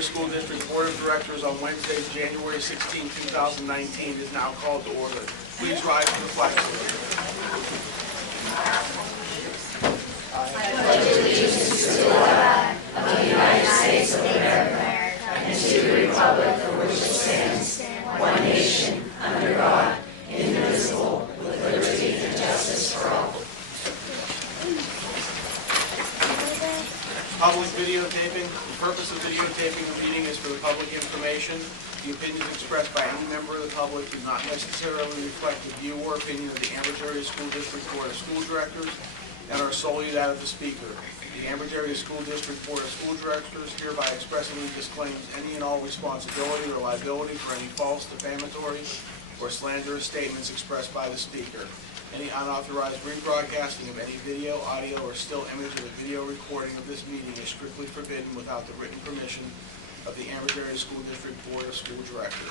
Area School District Board of Directors on Wednesday, January 16, 2019 is now called to order. Please rise for the flag salute. I pledge allegiance to the flag of the United States of America and to the republic for which it stands, one nation, under God, indivisible, with liberty and justice for all. Public videotaping. The purpose of videotaping the meeting is for the public information. The opinions expressed by any member of the public do not necessarily reflect the view or opinion of the Ambridge Area School District Board of School Directors and are solely that of the speaker. The Ambridge Area School District Board of School Directors hereby expressly disclaims any and all responsibility or liability for any false, defamatory, or slanderous statements expressed by the speaker. Any unauthorized rebroadcasting of any video, audio, or still image of a video recording of this meeting is strictly forbidden without the written permission of the Ambridge Area School District Board of School Directors.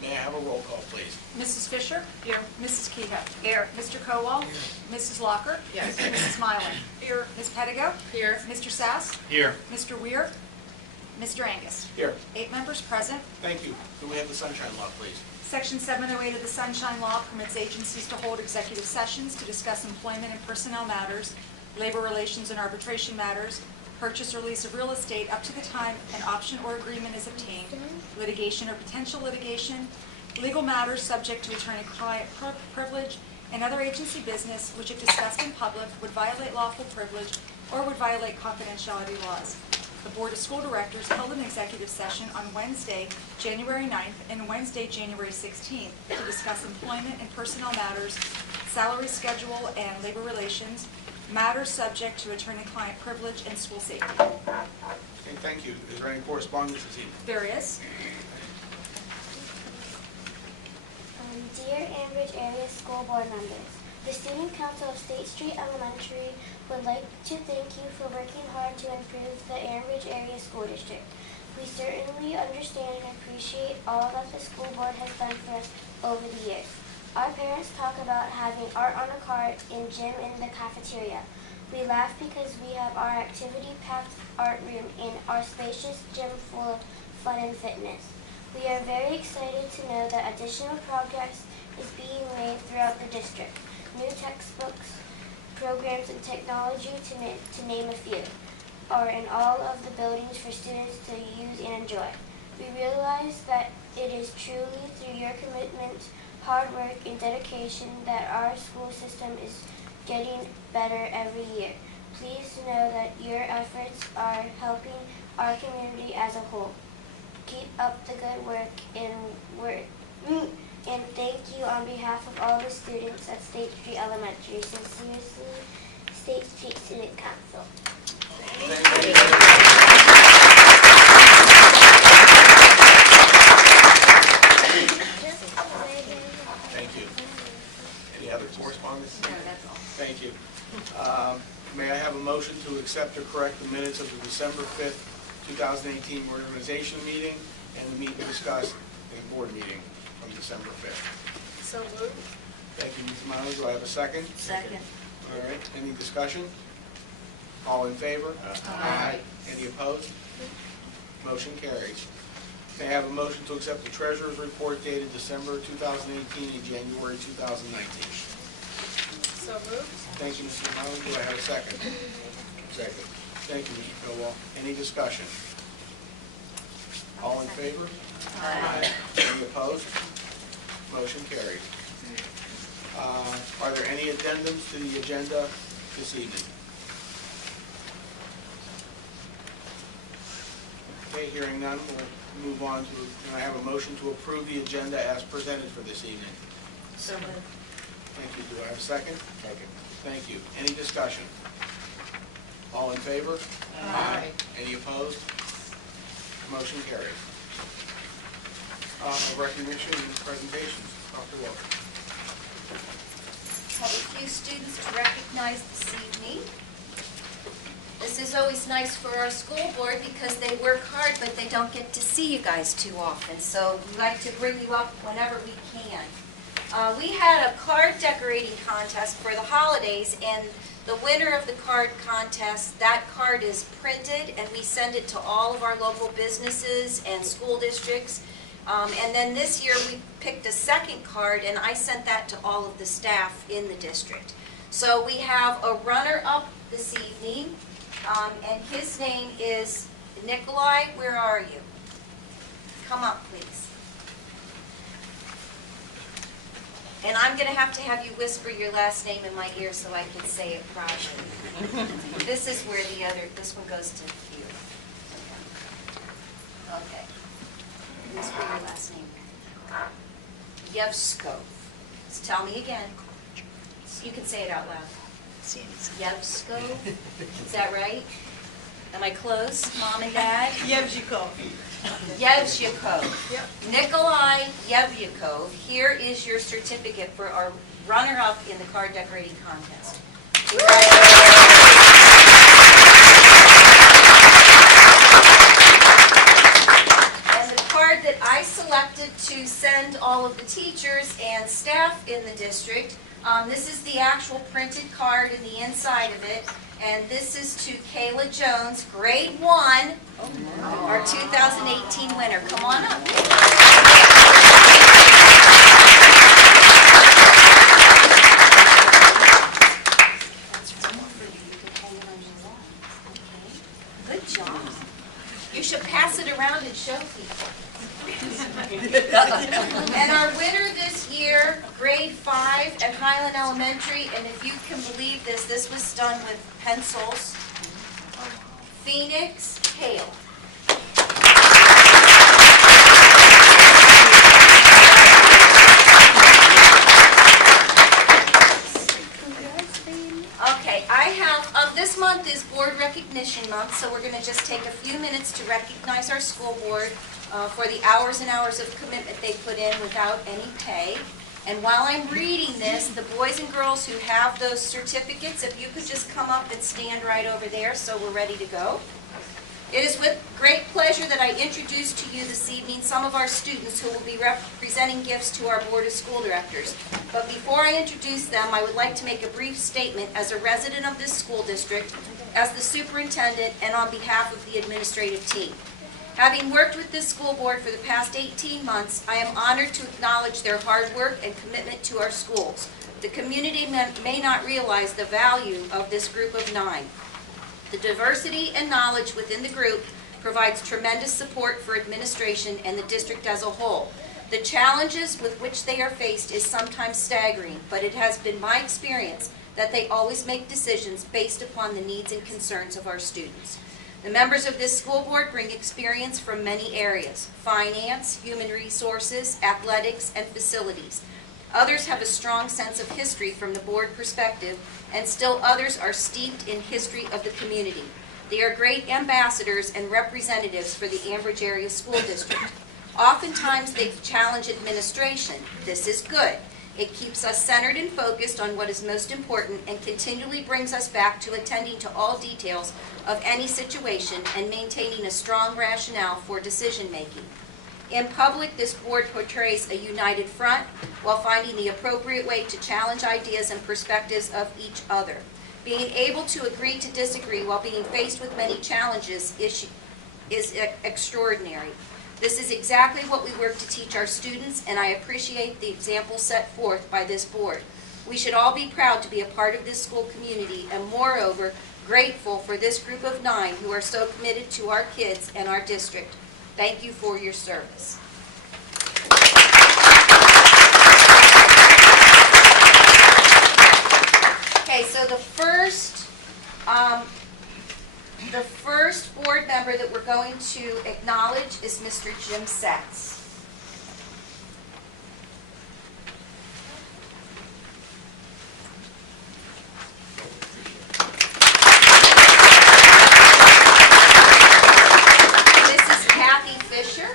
May I have a roll call, please? Mrs. Fisher? Here. Mrs. Kehoe? Here. Mr. Kowal? Here. Mrs. Locker? Yes. Mrs. Mylan? Here. Ms. Pettigo? Here. Mr. Sass? Here. Mr. Weir? Mr. Angus? Here. 8 members present. Thank you. Do we have the sunshine law, please? Section 708 of the Sunshine Law permits agencies to hold executive sessions to discuss employment and personnel matters, labor relations and arbitration matters, purchase or lease of real estate up to the time an option or agreement is obtained, litigation or potential litigation, legal matters subject to attorney-client privilege, and other agency business which, if discussed in public, would violate lawful privilege or would violate confidentiality laws. The Board of School Directors held an executive session on Wednesday, January 9th and Wednesday, January 16th to discuss employment and personnel matters, salary schedule and labor relations, matters subject to attorney-client privilege, and school safety. Okay, thank you. Is there any correspondence this evening? There is. Dear Ambridge Area School Board members, the Student Council of State Street Elementary would like to thank you for working hard to improve the Ambridge Area School District. We certainly understand and appreciate all that the school board has done for us over the years. Our parents talk about having art on a cart in gym in the cafeteria. We laugh because we have our activity-packed art room in our spacious gym full of fun and fitness. We are very excited to know that additional progress is being made throughout the district. New textbooks, programs, and technology, to name a few, are in all of the buildings for students to use and enjoy. We realize that it is truly through your commitment, hard work, and dedication that our school system is getting better every year. Please know that your efforts are helping our community as a whole. Keep up the good work and thank you on behalf of all the students at State Street Elementary. Sincerely, State Street Student Council. Thank you. Thank you. Any other correspondence? No, that's all. Thank you. May I have a motion to accept or correct the minutes of the December 5th, 2018 organization meeting and the meeting discussed in the board meeting from December 5th? So moved. Thank you, Ms. Mylan. Do I have a second? Second. All right. Any discussion? All in favor? Aye. Any opposed? Motion carries. May I have a motion to accept the treasurer's report dated December 2018 and January 2019? So moved. Thank you, Mr. Mylan. Do I have a second? Second. Thank you, Mr. Kowal. Any discussion? All in favor? Aye. Any opposed? Motion carries. Are there any addendums to the agenda this evening? Okay, hearing none, we'll move on to, can I have a motion to approve the agenda as presented for this evening? So moved. Thank you. Do I have a second? Second. Thank you. Any discussion? All in favor? Aye. Any opposed? Motion carries. Recognition and presentations. Dr. Walker. Have a few students to recognize this evening. This is always nice for our school board because they work hard, but they don't get to see you guys too often. So we like to bring you up whenever we can. We had a card decorating contest for the holidays, and The winner of the card contest, that card is printed and we send it to all of our local businesses and school districts. And then this year we picked a second card and I sent that to all of the staff in the district. So we have a runner-up this evening, and his name is Nikolai. Where are you? Come up, please. And I'm going to have you whisper your last name in my ear so I can say it properly. This is where this one goes to you. Okay. Whisper your last name. Yevsko. Just tell me again. You can say it out loud. Yevsko. Is that right? Am I close, Mom and Dad? Yevzhikov. Yevzhikov. Yep. Nikolai Yevzhikov, here is your certificate for our runner-up in the card decorating contest. And the card that I selected to send all of the teachers and staff in the district, this is the actual printed card in the inside of it. And this is to Kayla Jones, grade 1, our 2018 winner. Come on up. Good job. You should pass it around and show people. And our winner this year, grade 5 at Highland Elementary, and if you can believe this, this was done with pencils, Phoenix Hale. Okay, this month is Board Recognition Month, so we're going to just take a few minutes to recognize our school board for the hours and hours of commitment they put in without any pay. And while I'm reading this, the boys and girls who have those certificates, if you could just come up and stand right over there so we're ready to go. It is with great pleasure that I introduce to you this evening some of our students who will be presenting gifts to our Board of School Directors. But before I introduce them, I would like to make a brief statement as a resident of this school district, as the superintendent, and on behalf of the administrative team. Having worked with this school board for the past 18 months, I am honored to acknowledge their hard work and commitment to our schools. The community may not realize the value of this group of 9. The diversity and knowledge within the group provides tremendous support for administration and the district as a whole. The challenges with which they are faced is sometimes staggering, but it has been my experience that they always make decisions based upon the needs and concerns of our students. The members of this school board bring experience from many areas: finance, human resources, athletics, and facilities. Others have a strong sense of history from the board perspective, and still others are steeped in history of the community. They are great ambassadors and representatives for the Ambridge Area School District. Oftentimes they challenge administration. This is good. It keeps us centered and focused on what is most important and continually brings us back to attending to all details of any situation and maintaining a strong rationale for decision making. In public, this board portrays a united front while finding the appropriate way to challenge ideas and perspectives of each other. Being able to agree to disagree while being faced with many challenges is extraordinary. This is exactly what we work to teach our students, and I appreciate the example set forth by this board. We should all be proud to be a part of this school community and, moreover, grateful for this group of 9 who are so committed to our kids and our district. Thank you for your service. Okay, so the first board member that we're going to acknowledge is Mr. Jim Setz. Mrs. Kathy Fisher.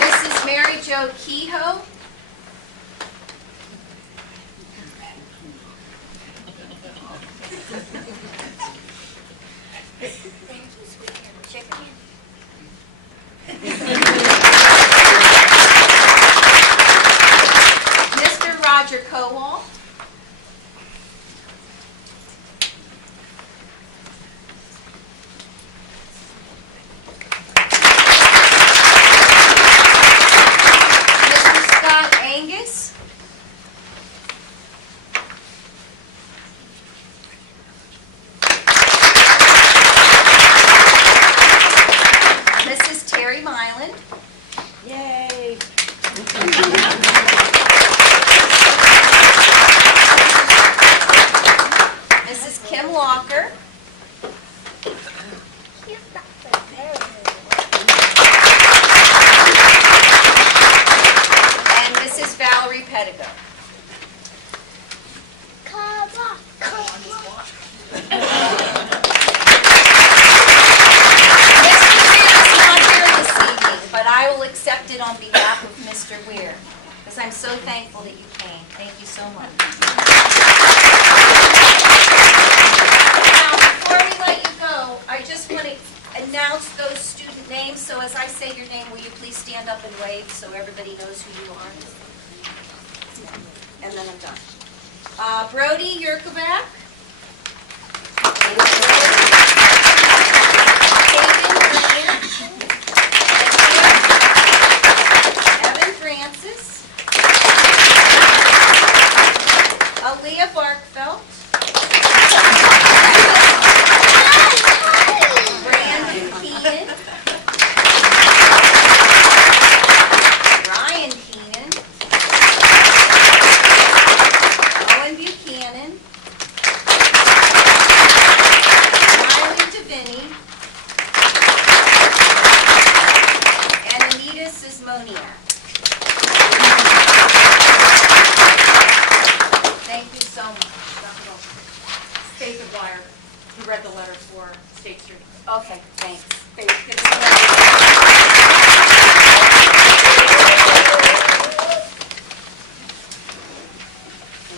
Mrs. Mary Jo Kehoe. Mr. Kowal. Mr. Scott Angus. Mrs. Terry Myland. Yay. Mrs. Kim Walker. And Mrs. Valerie Pedigo. But I will accept it on behalf of Mr. Weir, because I'm so thankful that you came. Thank you so much. Now, before we let you go, I just want to announce those student names, so as I say your name, will you please stand up and wave so everybody knows who you are? And then I'm done. Brody Yerkovac. Francis, Aaliyah Barkfeld, Brandon Keenan, Ryan Keenan, Owen Buchanan, Riley Devini, and Anita Sismoniak. Thank you so much. Faith Dwyer, who read the letter for State Street. Okay, thanks.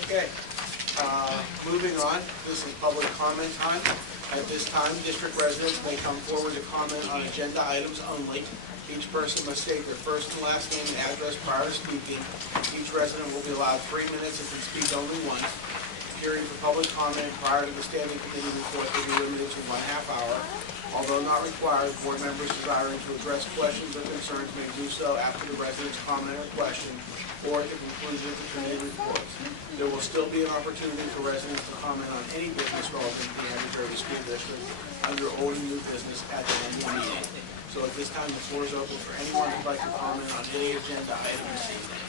Okay, moving on, this is public comment time. At this time, district residents may come forward to comment on agenda items only. Each person must state their first and last name and address prior to speaking. Each resident will be allowed 3 minutes and can speak only once. Period for public comment prior to the standing committee report will be limited to 1/2 hour. Although not required, board members desiring to address questions or concerns may do so after the resident's comment or question or at the conclusion of the committee reports. There will still be an opportunity for residents to comment on any business relevant to the Andrews School District under old and new business at the end of the meeting. So at this time, the floor is open for anyone who'd like to comment on any agenda item this evening.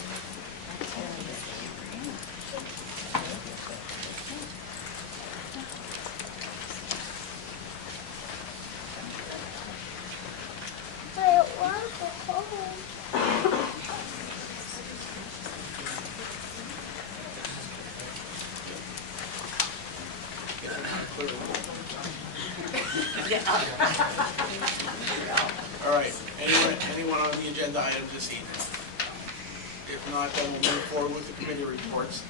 All right, anyone on the agenda item this evening? If not, then we'll move forward with the committee reports.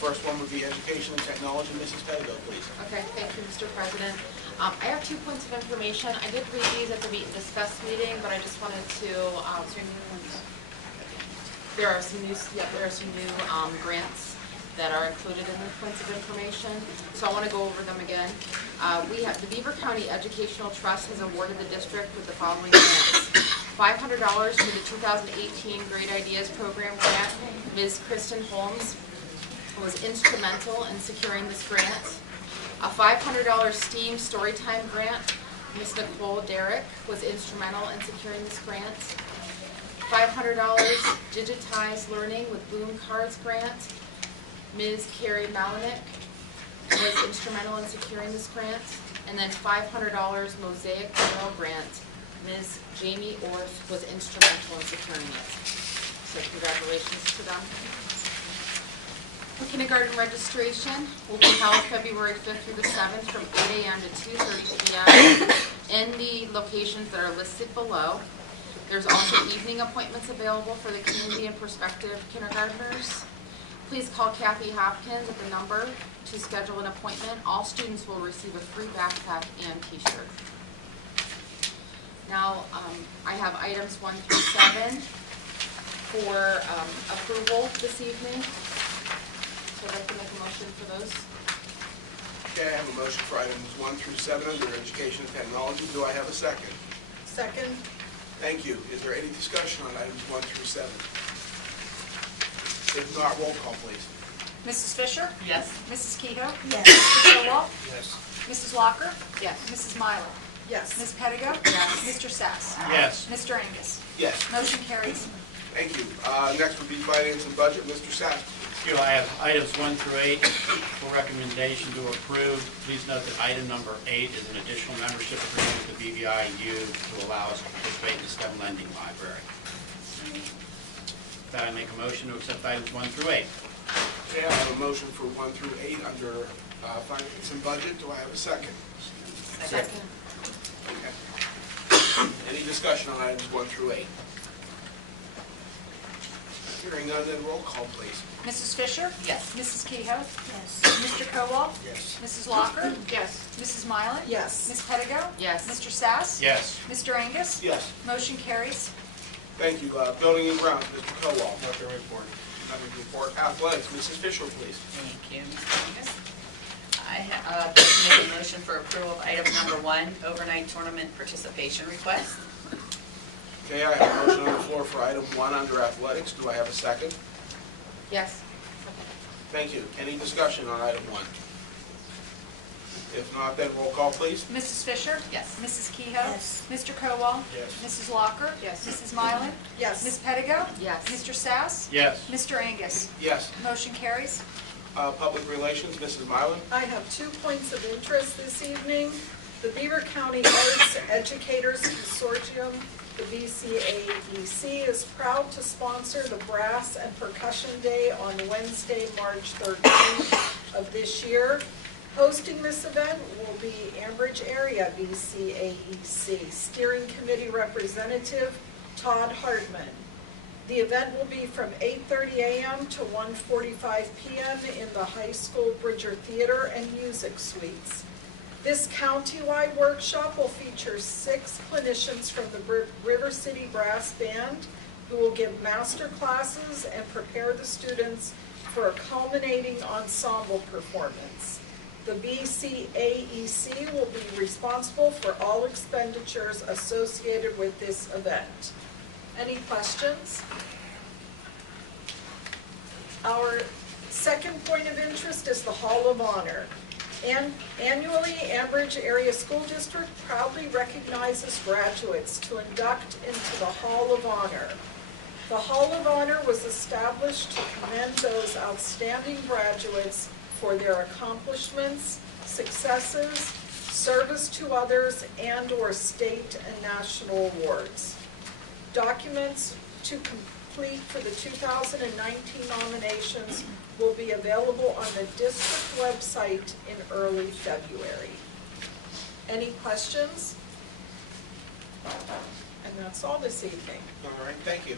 First one would be Education and Technology. Mrs. Pedigo, please. Okay, thank you, Mr. President. I have 2 points of information. I did read these at the Meet and Discuss meeting, but I just wanted to, there are some new grants that are included in the points of information, so I want to go over them again. We have, the Beaver County Educational Trust has awarded the district with the following grants. $500 for the 2018 Great Ideas Program grant. Ms. Kristen Holmes was instrumental in securing this grant. A $500 STEAM Storytime grant. Ms. Nicole Derrick was instrumental in securing this grant. $500 Digitized Learning with Boom Cards grant. Ms. Carrie Malinik was instrumental in securing this grant. And then $500 Mosaic Mural grant. Ms. Jamie Orth was instrumental in securing it. So congratulations to them. Kindergarten registration will be held February 5th through the 7th from 8 a.m. to 2:30 p.m. in the locations that are listed below. There's also evening appointments available for the community and prospective kindergartners. Please call Kathy Hopkins at the number to schedule an appointment. All students will receive a free backpack and t-shirt. Now, I have items 1 through 7 for approval this evening. those. Okay, I have a motion for items 1 through 7 under Education and Technology. Do I have a second? Second. Thank you. Is there any discussion on items 1 through 7? If not, roll call, please. Mrs. Fisher? Yes. Mrs. Kehoe? Yes. Mr. Kowal? Yes. Mrs. Locker? Yes. Mrs. Mylan? Yes. Ms. Pettigo? Mr. Sass? Yes. Mr. Angus? Yes. Motion carries. Thank you. Next would be Finance and Budget. Mr. Sapp. Thank you. I have items 1 through 8 for recommendation to approve. Please note that item number 8 is an additional membership agreement with the BVIU to allow us to participate in the STEM Lending Library. That I make a motion to accept items 1 through 8. Okay, I have a motion for 1 through 8 under Finance and Budget. Do I have a second? Second. Okay. Any discussion on items 1 through 8? Hearing none, then roll call, please. Mrs. Fisher? Yes. Mrs. Kehoe? Yes. Mr. Kowal? Yes. Mrs. Locker? Yes. Mrs. Mylan? Yes. Ms. Pettigo? Yes. Mr. Sass? Yes. Mr. Angus? Yes. Motion carries. Thank you. Building and Grounds, Mr. Kowal. Nothing report. Nothing to report. Athletics, Mrs. Fisher, please. Thank you, Mr. Angus. I make a motion for approval of item number 1, overnight tournament participation request. Okay, I have a motion on the floor for item 1 under Athletics. Do I have a second? Yes. Thank you. Any discussion on item 1? If not, then roll call, please. Mrs. Fisher? Yes. Mrs. Kehoe? Yes. Mr. Kowal? Yes. Mrs. Locker? Yes. Mrs. Mylan? Yes. Ms. Pettigo? Yes. Mr. Sass? Yes. Mr. Angus? Yes. Motion carries. Public Relations, Mrs. Mylan. I have 2 points of interest this evening. The Beaver County Arts Educators Consortium, the BCAEC, is proud to sponsor the Brass and Percussion Day on Wednesday, March 13th of this year. Hosting this event will be Ambridge Area BCAEC Steering Committee Representative Todd Hartman. The event will be from 8:30 a.m. to 1:45 p.m. in the high school Bridger Theater and Music Suites. This county-wide workshop will feature 6 clinicians from the River City Brass Band who will give master classes and prepare the students for a culminating ensemble performance. The BCAEC will be responsible for all expenditures associated with this event. Any questions? Our second point of interest is the Hall of Honor. Annually, Ambridge Area School District proudly recognizes graduates to induct into the Hall of Honor. The Hall of Honor was established to commend those outstanding graduates for their accomplishments, successes, service to others, and/or state and national awards. Documents to complete for the 2019 nominations will be available on the district website in early February. Any questions? And that's all this evening. All right, thank you.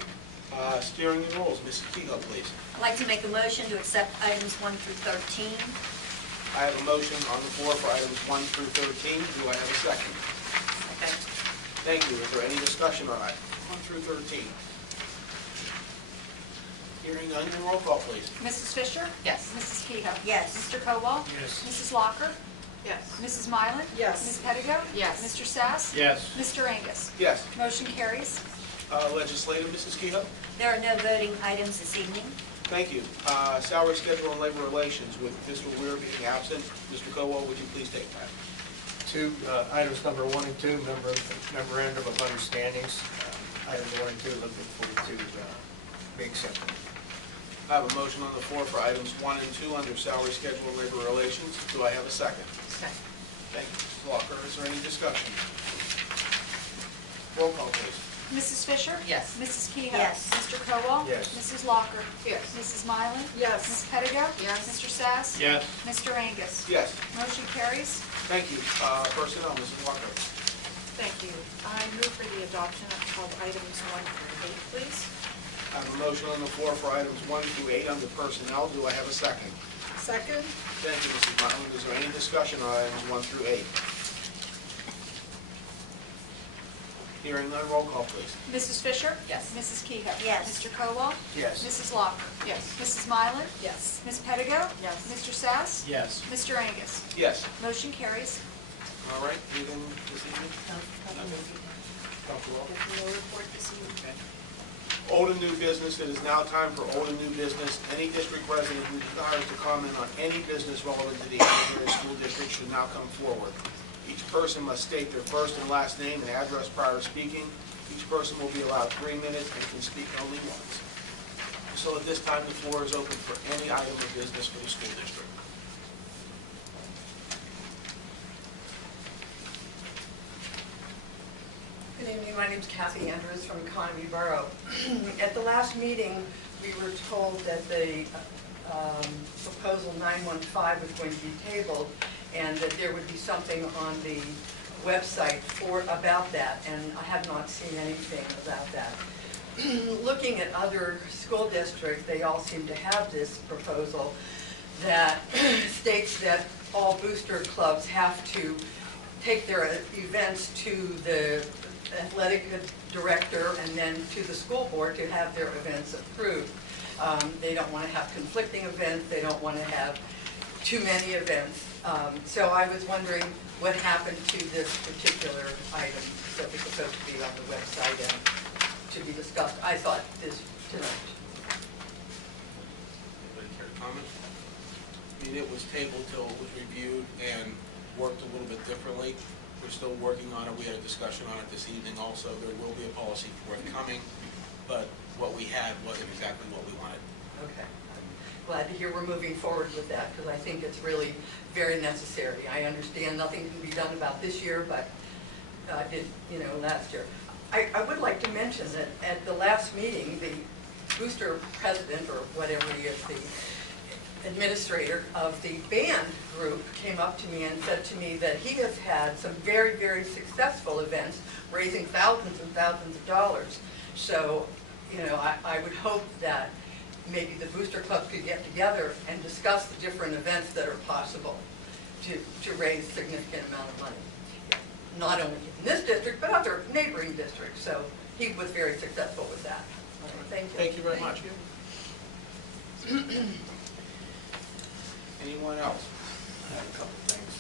Steering and Rules, Mrs. Kehoe, please. I'd like to make a motion to accept items 1 through 13. I have a motion on the floor for items 1 through 13. Do I have a second? Okay. Thank you. Is there any discussion on items 1 through 13? Hearing none, then roll call, please. Mrs. Fisher? Yes. Mrs. Kehoe? Yes. Mr. Kowal? Yes. Mrs. Locker? Yes. Mrs. Mylan? Yes. Ms. Pettigo? Yes. Mr. Sass? Yes. Mr. Angus? Yes. Motion carries. Legislative, Mrs. Kehoe? There are no voting items this evening. Thank you. Salary Schedule and Labor Relations, with Mr. Weir being absent. Mr. Kowal, would you please take that? Items number 1 and 2, memorandum of understandings. Items 1 and 2, looking forward to be accepted. I have a motion on the floor for items 1 and 2 under Salary Schedule and Labor Relations. Do I have a second? Second. Thank you, Mrs. Walker. Is there any discussion? Roll call, please. Mrs. Fisher? Yes. Mrs. Kehoe? Yes. Mr. Kowal? Yes. Mrs. Locker? Yes. Mrs. Mylan? Yes. Ms. Pettigo? Yes. Mr. Sass? Yes. Mr. Angus? Yes. Motion carries. Thank you. Personnel, Mrs. Walker. Thank you. I move for the adoption of items 1 through 8, please. I have a motion on the floor for items 1 through 8 under Personnel. Do I have a second? Second? Thank you, Mrs. Mylan. Is there any discussion on items 1 through 8? Hearing none, roll call, please. Mrs. Fisher? Yes. Mrs. Kehoe? Yes. Mr. Kowal? Yes. Mrs. Locker? Yes. Mrs. Mylan? Yes. Ms. Pettigo? Yes. Mr. Sass? Yes. Mr. Angus? Yes. Motion carries. All right, anything this evening? Dr. Walker? No report this evening. Okay. Old and new business, it is now time for old and new business. Any district resident who desires to comment on any business relevant to the Amherst School District should now come forward. Each person must state their first and last name and address prior to speaking. Each person will be allowed 3 minutes and can speak only once. So at this time, the floor is open for any item of business for the school district. Good evening, my name is Kathy Andrews from Economy Borough. At the last meeting, we were told that the proposal 915 was going to be tabled and that there would be something on the website about that, and I have not seen anything about that. Looking at other school districts, they all seem to have this proposal that states that all booster clubs have to take their events to the athletic director and then to the school board to have their events approved. They don't want to have conflicting events. They don't want to have too many events. So I was wondering what happened to this particular item that was supposed to be on the website and to be discussed. I thought this tonight. Anybody care to comment? I mean, it was tabled till it was reviewed and worked a little bit differently. We're still working on it. We had a discussion on it this evening also. There will be a policy forthcoming, but what we had wasn't exactly what we wanted. Okay. I'm glad to hear we're moving forward with that because I think it's really very necessary. I understand nothing can be done about this year, but did, last year. I would like to mention that at the last meeting, the booster president, or whatever he is, the administrator of the band group came up to me and said to me that he has had some very, very successful events raising thousands and thousands of dollars. So, I would hope that maybe the booster clubs could get together and discuss the different events that are possible to raise a significant amount of money. Not only in this district, but other neighboring districts. So he was very successful with that. Thank you. Thank you very much. Anyone else? I have a couple of things.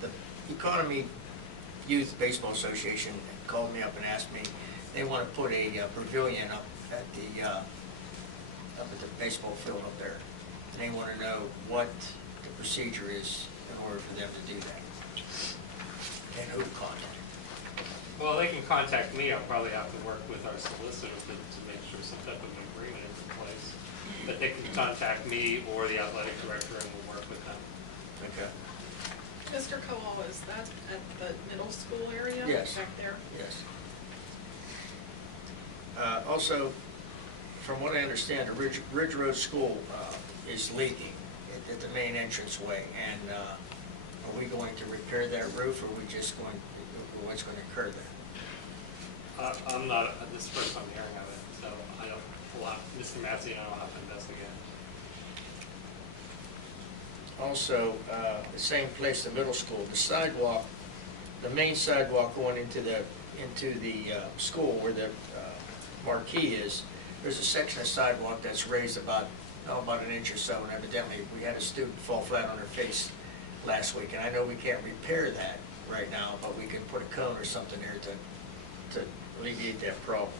The Economy Youth Baseball Association called me up and asked me, they want to put a pavilion up at the baseball field up there. And they want to know what the procedure is in order for them to do that. And who to contact. Well, they can contact me. I'll probably have to work with our solicitor to make sure some type of agreement is in place. But they can contact me or the athletic director and we'll work with them. Okay. Mr. Kowal, is that at the middle school area? Yes. Back there? Yes. Also, from what I understand, the Ridge Road School is leaking at the main entranceway, and are we going to repair that roof, or are we just going, what's going to occur there? I'm not, this is the first time hearing of it, so I don't, Mr. Massey and I will have to investigate. Also, the same place, the middle school, the sidewalk, the main sidewalk going into the school where the marquee is, there's a section of sidewalk that's raised about an inch or so, and evidently we had a student fall flat on her face last week, and I know we can't repair that right now, but we can put a cone or something there to alleviate that problem.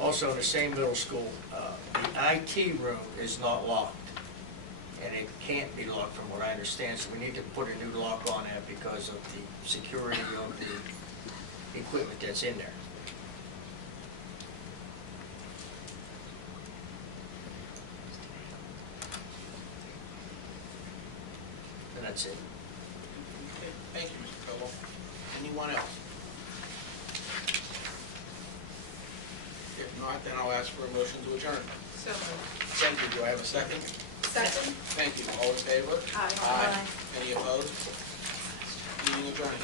Also, in the same middle school, the IT room is not locked, and it can't be locked from what I understand, so we need to put a new lock on that because of the security of the equipment that's in there. And that's it. Okay, thank you, Mr. Kowal. Anyone else? If not, then I'll ask for a motion to adjourn. So moved. Thank you. Do I have a second? Second? Thank you. All in favor? Aye. Any opposed? Meeting adjourned.